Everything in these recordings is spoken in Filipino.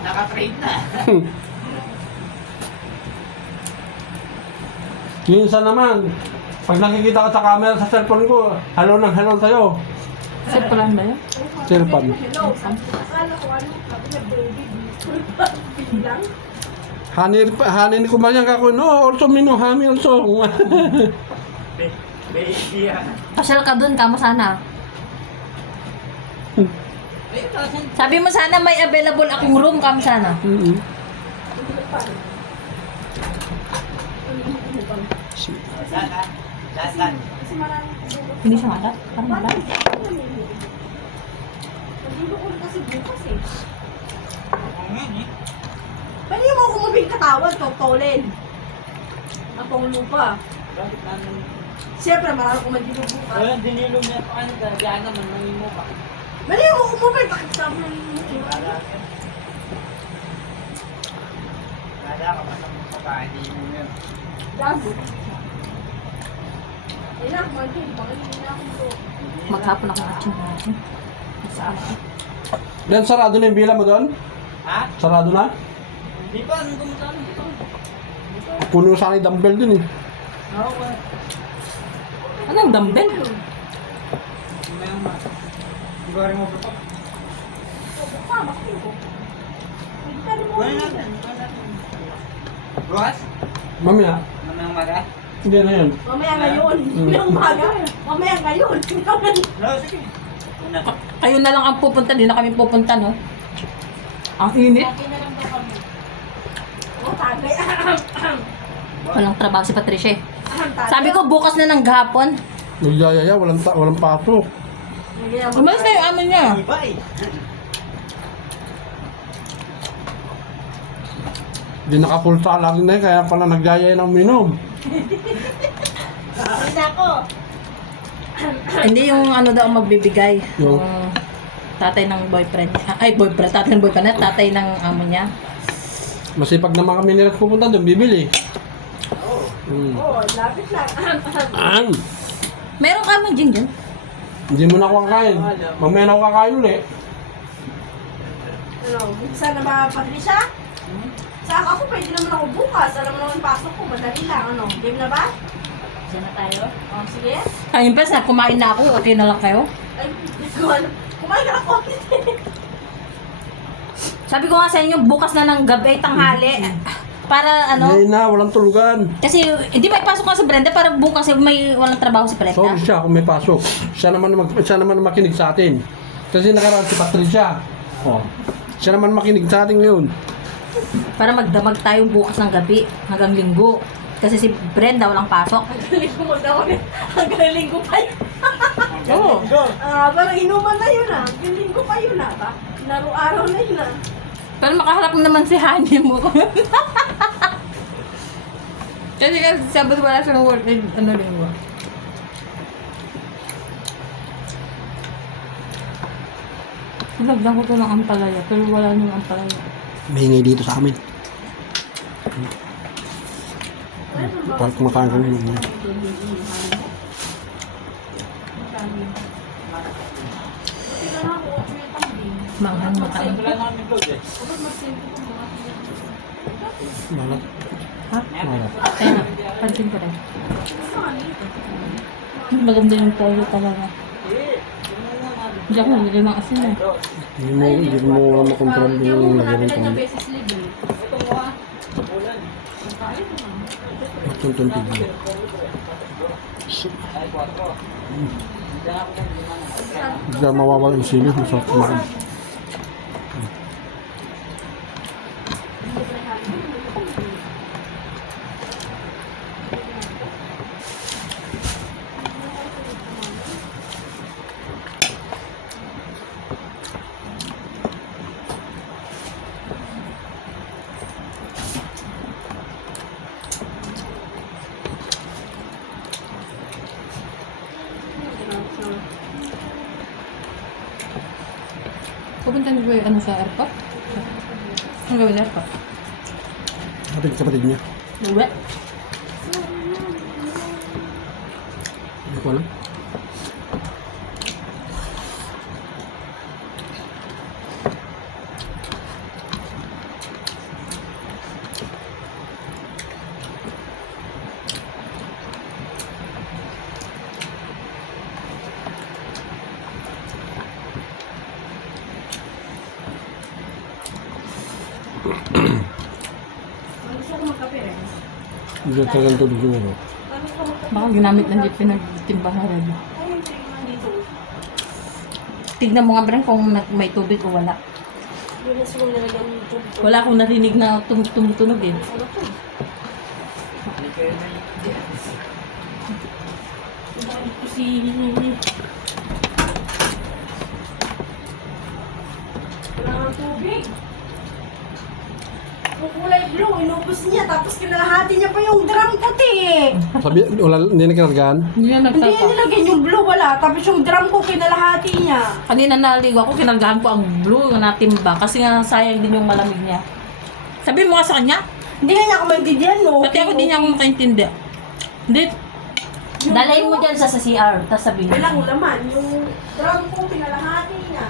Naka-trade na. Minsan naman, pag nakikita ka sa camera sa cellphone ko, hello ng hello sa'yo. Cellphone ba yun? Cellphone. Hello. Akala ko ano, sabi niya baby. Bilang. Hanin ko man yan kako, no, also mino, hami also. Baby yan. Pasyal ka dun, kamo sana. Sabi mo sana may available akong room, kamo sana. Dasan. Kasi maraming bukas. Hindi siya malat? Parang malat. Nagdudukol kasi bukas eh. Oo nga eh. Pwede mo kumubing katawan, totolin. Atong lupa. Bakit namin? Siyempre, marami kong magdilo bukas. Wala, dinilong niya pa kayo. Diyan naman, may mo pa. Pwede mo kumubing, bakit sabi mo yung Wala ka pa sa mga babae, di mo yun. gago. Ayun na, kumantin. Baka hindi na akong to. Maghapon ako matching natin. Saan ako? Dan sarado na yung bila mo doon? Ha? Sarado na? Di pa, nung gumutalo dito. Puno sa akin dumbbell dun eh. Oo, wala. Anong dumbbell? May uma. Siguro mo pa. Baka, bakit ko? Pwede mo. Wala natin. Wala natin. Bukas? Mamaya, Mamang maga? hindi na yun. Mamaya ngayon. Yung umaga. Mamaya ngayon. No, sige. Una. Kayo na lang ang pupunta, di na kami pupunta, no? Ang init. Oh, tagay. Walang trabaho si Patricia eh. Tagay. Sabi ko bukas na ng gahapon. Nagyayaya, walang pasok. Umalis na yung amo niya. Iba eh. Hindi naka-full salary na yun, kaya pala nagyayaya ng minom. Hindi ako. Hindi yung ano daw ang magbibigay. Yung? Yung tatay ng boyfriend niya. Ay, boyfriend. Tatay ng boyfriend niya. Tatay ng amo niya. Masipag naman kami nila pupunta doon, bibili. Oh, lapit lang. Meron ka mang gin dyan? Hindi mo na ako kakain. Mamaya na ako kakain ulit. Ano, minsan na ba, Patricia? Sa ako, pwede naman ako bukas. Alam mo naman pasok ko, madali lang. Ano, game na ba? Diyan na tayo. Oh, sige. Ayun pa, na kumain na ako. Okay na lang kayo? Ay, hindi ko alam. Kumain ka ako. Sabi ko nga sa inyo, bukas na ng gabi, tanghali. Para ano? Ngayon na, walang tulugan. Kasi hindi may pasok ka si Brenda para bukas may walang trabaho si Brenda. Sorry siya kung may pasok. Siya naman ang makinig sa atin. Kasi nakaraan si Patricia. Oh. Siya naman makinig sa atin ngayon. Para magdamag tayo bukas ng gabi hanggang linggo. Kasi si Brenda walang pasok. Hanggang mo daw. Hanggang linggo pa yun. Oo. Parang inuman na yun ah. Hanggang linggo pa yun ah. Ba? Araw na yun ah. Pero makaharap naman si Hani mo. Kasi Sabado wala siyang work ano linggo. Nagdang ko ito ng ampalaya, pero wala nang ampalaya. Mahingi dito sa amin. Parang kumakain kami ng mga. Manghang mataang. Wala namin close eh. Malat. Ha? Malat. Kaya nga, pansin ko rin. Maganda yung toyo talaga. Hindi ako nagiging ng asin eh. Hindi mo makontrol yung lagyan ko. Magtuntun tigil. Hindi ka mawawala yung sili. Masarap kumain. Pupunta niyo ba yung ano sa airport? Ang gawin sa airport? Kapatid niya. Uwi? Hindi ko alam. Ano siya kung magkape rin? Hindi talagang tulog yung ano. Ano siya magkape? Baka ginamit ng jeep pinagtimbang na rin. Ayun, nandito. Tignan mo nga Bren kung may tubig o wala. Yun na siguro nilagyan ng tubig. Wala akong narinig na tumutunog eh. Ano to? Hindi kayo na Bakit ko si... Wala nga tubig. Yung kulay blue, inubos niya. Tapos kinalahati niya pa yung drum puti eh. Sabi, wala, hindi nakargaan. Hindi na Hindi niya nagtapa. nilagyan yung blue, wala. Tapos yung drum ko, kinalahati niya. Kanina naligo ako, kinargahan ko ang blue yung natimba kasi nga sayang din yung malamig niya. Sabi mo nga sa kanya, Hindi nga niya ako maintindihan, no? pati ako di niya ako makaintindi. Hindi. Dalayin mo dyan sa CR, tapos sabihin Walang mo. laman. Yung drum ko, kinalahati niya.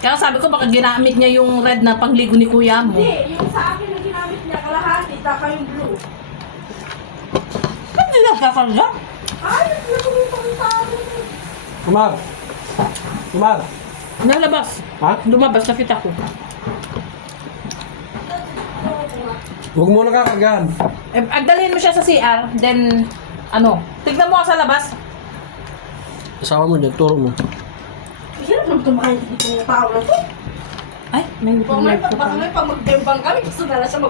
Kaya sabi ko baka ginamit niya yung red na pangligo ni kuya mo. Hindi, yung sa akin yung ginamit niya, kalahati, taka yung blue. Ba't hindi nagkakarga? Ay, nagluto yung tao. Kumar! Kumar! Nalabas. Ha? Lumabas, nakita ko. Huwag mo nakakargaan. Eh, agdalhin mo siya sa CR, then, tignan mo ka sa labas. Asawa mo dyan, turo mo. Hirap naman kumakain dito yung tao na to. Ay, may Baka may light ko pa. pag magbembang kami, gusto na lang siya